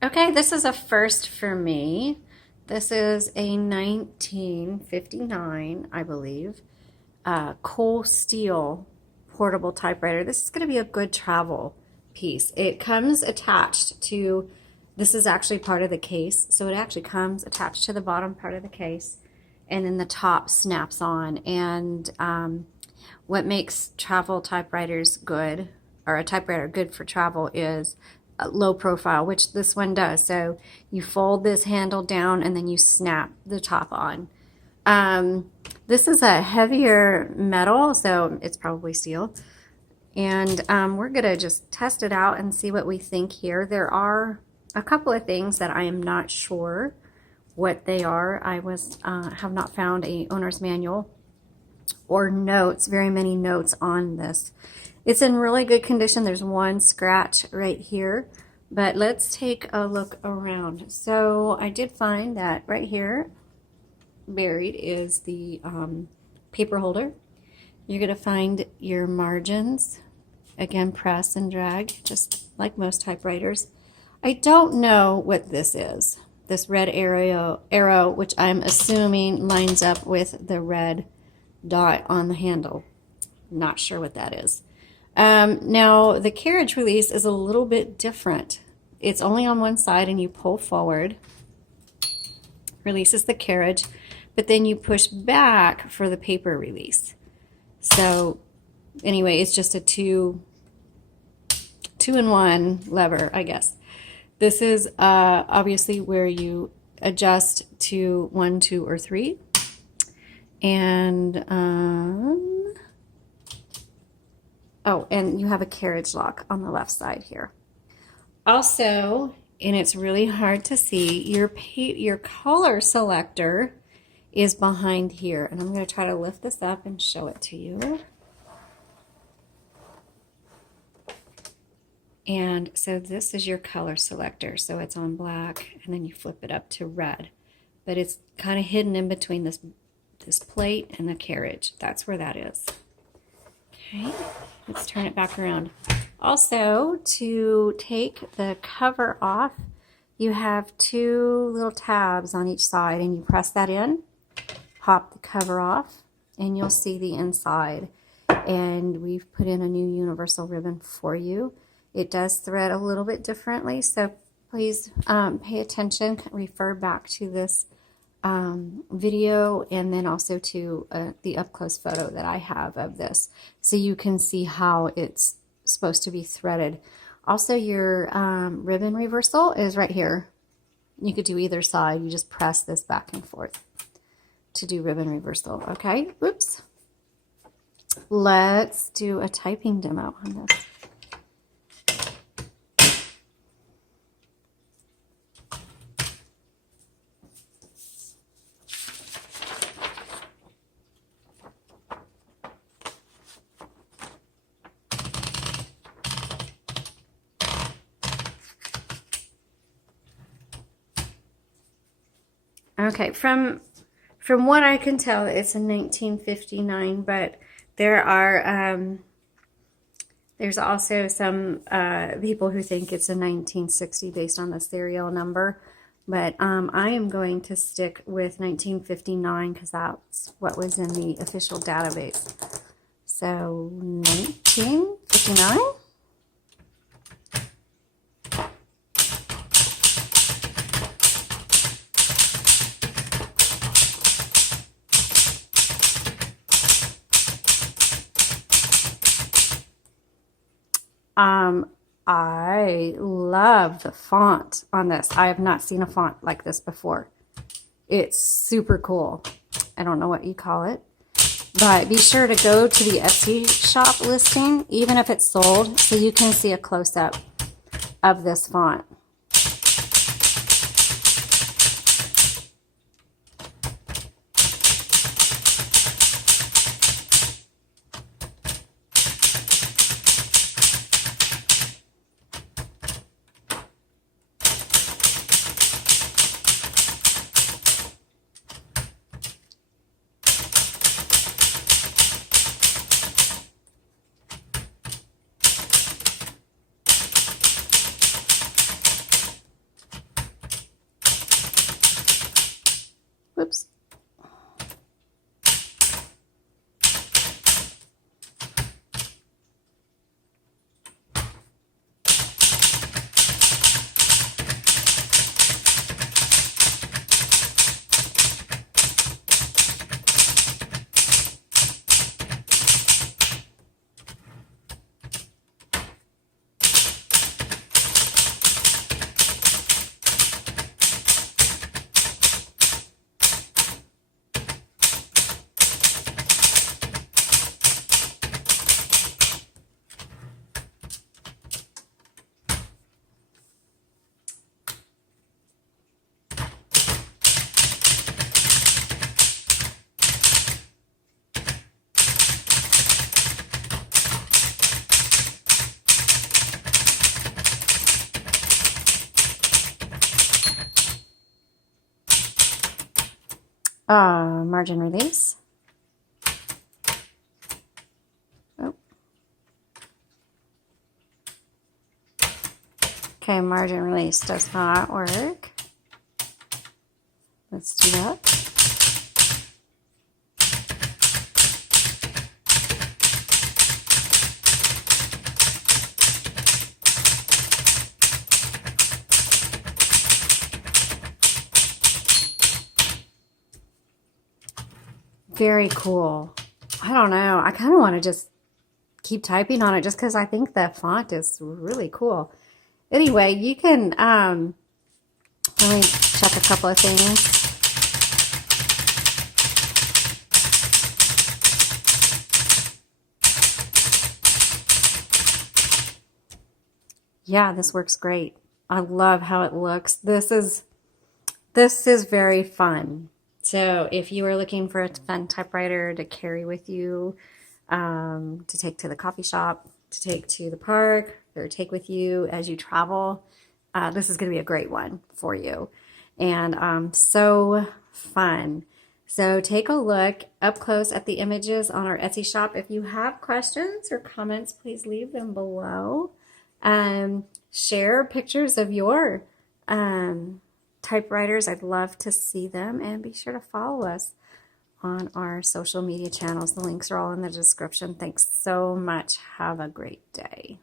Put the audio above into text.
Okay, this is a first for me. This is a 1959, I believe, coal steel portable typewriter. This is going to be a good travel piece. It comes attached to, this is actually part of the case, so it actually comes attached to the bottom part of the case, and then the top snaps on. And what makes travel typewriters good, or a typewriter good for travel, is low profile, which this one does. So you fold this handle down and then you snap the top on. This is a heavier metal, so it's probably steel. And we're going to just test it out and see what we think here. There are a couple of things that I am not sure what they are. I have not found a owner's manual or notes, very many notes on this. It's in really good condition. There's one scratch right here, but let's take a look around. So I did find that right here, buried, is the paper holder. You're going to find your margins. Again, press and drag, just like most typewriters. I don't know what this is. This red arrow, which I'm assuming lines up with the red dot on the handle. Not sure what that is. Now, the carriage release is a little bit different. It's only on one side and you pull forward, releases the carriage, but then you push back for the paper release. So anyway, it's just a two-in-one lever, I guess. This is obviously where you adjust to 1, 2, or 3. And oh, and you have a carriage lock on the left side here. Also, and it's really hard to see, your color selector is behind here. And I'm going to try to lift this up and show it to you. And so this is your color selector. So it's on black, and then you flip it up to red. But it's kind of hidden in between this plate and the carriage. That's where that is. Okay, let's turn it back around. Also, to take the cover off, you have 2 little tabs on each side, and you press that in, pop the cover off, and you'll see the inside. And we've put in a new universal ribbon for you. It does thread a little bit differently, so please pay attention, refer back to this video, and then also to the up-close photo that I have of this, so you can see how it's supposed to be threaded. Also, your ribbon reversal is right here. You could do either side. You just press this back and forth to do ribbon reversal. Okay, oops. Let's do a typing demo on this. Okay, from what I can tell, it's a 1959, but there are there's also some people who think it's a 1960 based on the serial number, but I am going to stick with 1959 because that's what was in the official database. So 1959. I love the font on this. I have not seen a font like this before. It's super cool. I don't know what you call it, but be sure to go to the Etsy shop listing, even if it's sold, so you can see a close-up of this font. Margin release. Oh. Okay, margin release does not work. Let's do that. Very cool. I don't know. I kind of want to just keep typing on it just because I think the font is really cool. Anyway, you can, let me check a couple of things. Yeah, this works great. I love how it looks. This is very fun. So if you are looking for a fun typewriter to carry with you, to take to the coffee shop, to take to the park, or take with you as you travel, this is going to be a great one for you. And so fun. So take a look up close at the images on our Etsy shop. If you have questions or comments, please leave them below. Share pictures of your typewriters. I'd love to see them, and be sure to follow us on our social media channels. The links are all in the description. Thanks so much. Have a great day.